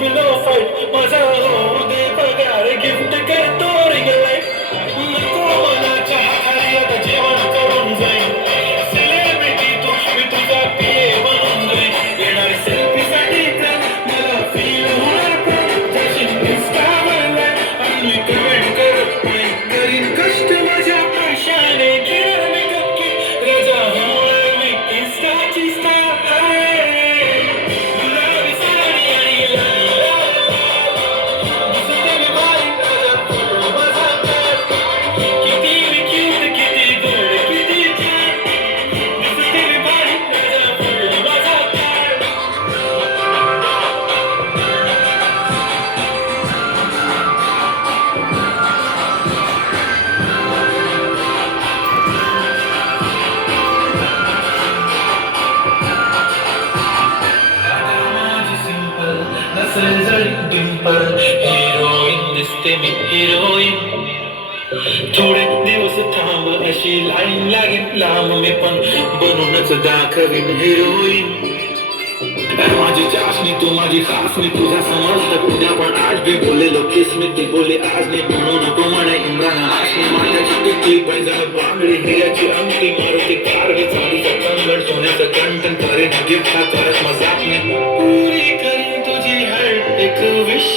पिलो fight माझा होऊ दे पगार गिफ्ट करतो रिंग लाईट नको मला चहा खाली आता जेवण करून जाईन सेलिब्रिटी तू मी तुझा पिये बनून जाईन येणार सेल्फी साठी तर मला फील होणार पण जाशील इंस्टावरला आणि कमेंट करत नाही करीन कष्ट माझ्या पैशाने घेणार मी गपकी रजा होणार मी इंस्टाची स्टार आहे गुलाबी साडी आणि लाल दिसते मी भारी माझा फोटो माझा तर किती मी क्यूट किती गोड किती छान दिसते मी भारी माझा फोटो माझा तर माझी सिंपल नसेल जरी डिंपल हिरोईन दिसते मी हिरोईन थोडे दिवस थांब अशी लाईन लागेल लांब मी पण बनूनच दाखवीन हिरोईन माझी चाशनी तू माझी खास मी तुझ्या समजत उद्या पण आज भी बोललेलो किस मी ती बोले आज मी म्हणून तू म्हणे इम्रान हाशमी माझ्याची टिकली पैजा बांगडी हिऱ्याची अंगठी मारुती कार मी चांदीचं कंगण सोन्याचं कंठन करेन गिफ्ट हा करत मजाक मी पुरी करीन तुझी हर एक विश